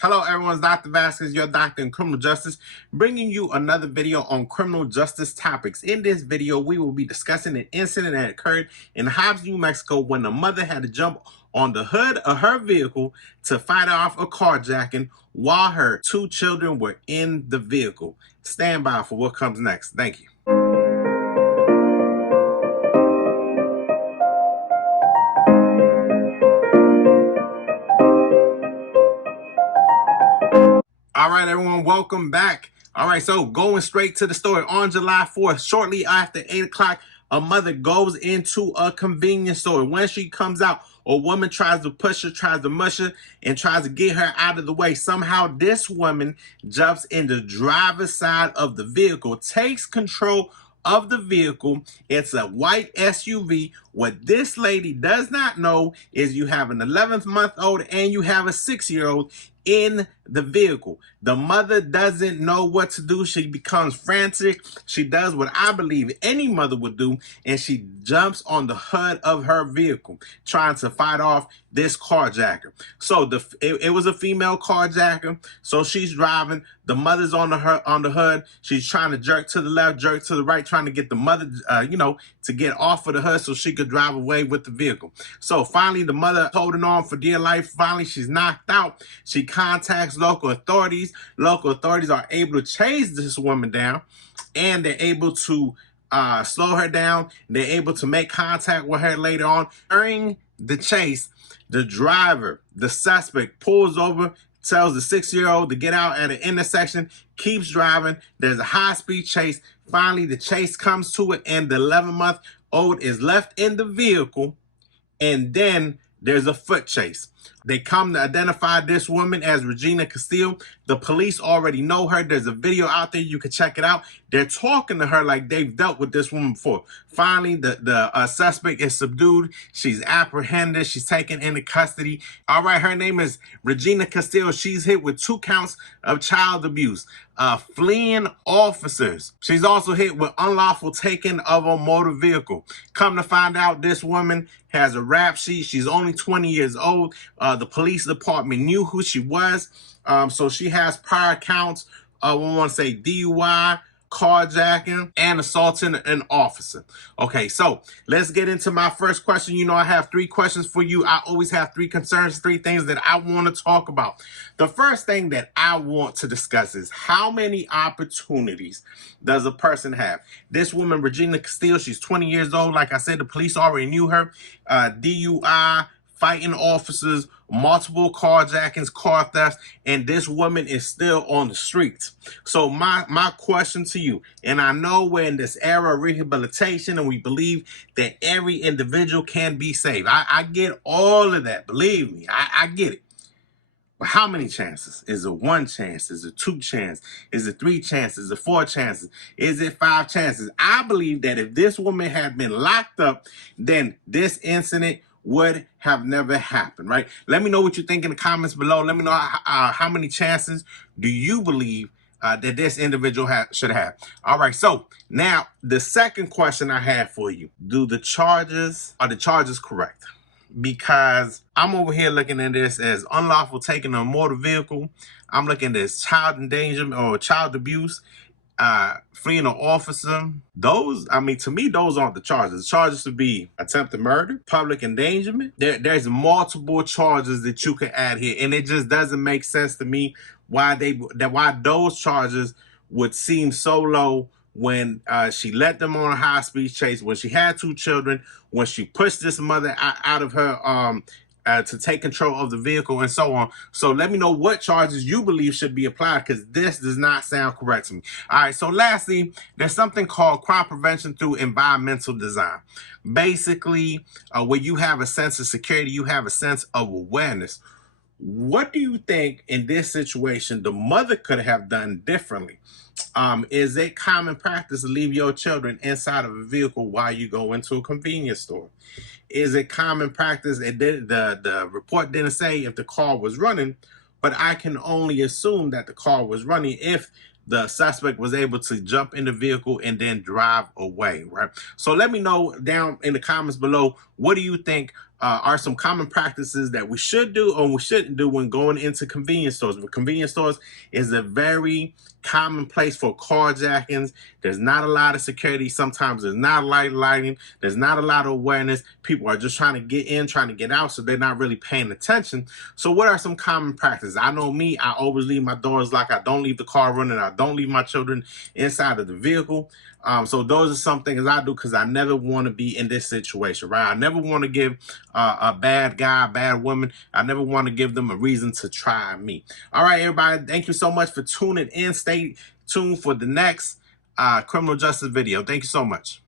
Hello everyone, it's Dr. Vasquez, your doctor in criminal justice, bringing you another video on criminal justice topics. In this video, we will be discussing an incident that occurred in Hobbs, New Mexico when a mother had to jump on the hood of her vehicle to fight off a carjacking while her two children were in the vehicle. Stand by for what comes next. Thank you. All right, everyone, welcome back. All right, so going straight to the story. On July 4th, shortly after 8 o'clock, a mother goes into a convenience store. When she comes out, a woman tries to push her, tries to mush her, and tries to get her out of the way. Somehow, this woman jumps in the driver's side of the vehicle, takes control of the vehicle. It's a white SUV. What this lady does not know is you have an 11-month-old and you have a 6-year-old in the vehicle. The mother doesn't know what to do. She becomes frantic. She does what I believe any mother would do, and she jumps on the hood of her vehicle, trying to fight off this carjacker. So it was a female carjacker. So she's driving. The mother's on the hood. She's trying to jerk to the left, jerk to the right, trying to get the mother, to get off of the hood so she could drive away with the vehicle. So finally, the mother holding on for dear life. Finally, she's knocked out. She contacts local authorities. Local authorities are able to chase this woman down, and they're able to slow her down. They're able to make contact with her later on. During the chase, the driver, the suspect, pulls over, tells the 6-year-old to get out at an intersection, keeps driving. There's a high-speed chase. Finally, the chase comes to it, and the 11-month-old is left in the vehicle, and then there's a foot chase. They come to identify this woman as Regina Castillo. The police already know her. There's a video out there. You can check it out. They're talking to her like they've dealt with this woman before. Finally, the suspect is subdued. She's apprehended. She's taken into custody. All right, her name is Regina Castillo. She's hit with 2 counts of child abuse. Fleeing officers. She's also hit with unlawful taking of a motor vehicle. Come to find out, this woman has a rap sheet. She's only 20 years old. The police department knew who she was. So she has prior counts. We want to say DUI, carjacking, and assaulting an officer. Okay, so let's get into my first question. You know, I have 3 questions for you. I always have 3 concerns, 3 things that I want to talk about. The first thing that I want to discuss is how many opportunities does a person have? This woman, Regina Castillo, she's 20 years old. Like I said, the police already knew her. DUI, fighting officers, multiple carjackings, car thefts, and this woman is still on the streets. So my question to you, and I know we're in this era of rehabilitation and we believe that every individual can be saved. I get all of that. Believe me, I get it. But how many chances? Is it 1 chance? Is it 2 chances? Is it 3 chances? Is it 4 chances? Is it 5 chances? I believe that if this woman had been locked up, then this incident would have never happened, right? Let me know what you think in the comments below. Let me know how many chances do you believe that this individual should have. All right, so now the second question I have for you. Are the charges correct? Because I'm over here looking at this as unlawful taking a motor vehicle. I'm looking at this child endangerment or child abuse, fleeing an officer. Those, to me, those aren't the charges. The charges should be attempted murder, public endangerment. There's multiple charges that you can add here, and it just doesn't make sense to me why those charges would seem so low when she let them on a high-speed chase, when she had 2 children, when she pushed this mother out of her to take control of the vehicle, and so on. So let me know what charges you believe should be applied, because this does not sound correct to me. All right, so lastly, there's something called crime prevention through environmental design. Basically, where you have a sense of security, you have a sense of awareness. What do you think in this situation the mother could have done differently? Is it common practice to leave your children inside of a vehicle while you go into a convenience store? Is it common practice? The report didn't say if the car was running, but I can only assume that the car was running if the suspect was able to jump in the vehicle and then drive away, right? So let me know down in the comments below, what do you think are some common practices that we should do or we shouldn't do when going into convenience stores. But convenience stores is a very common place for carjackings. There's not a lot of security. Sometimes there's not a lot of lighting. There's not a lot of awareness. People are just trying to get in, trying to get out, so they're not really paying attention. So what are some common practices? I know me, I always leave my doors locked. I don't leave the car running. I don't leave my children inside of the vehicle. So those are some things I do because I never want to be in this situation, right? I never want to give a bad guy, a bad woman, I never want to give them a reason to try me. All right, everybody, thank you so much for tuning in. Stay tuned for the next criminal justice video. Thank you so much.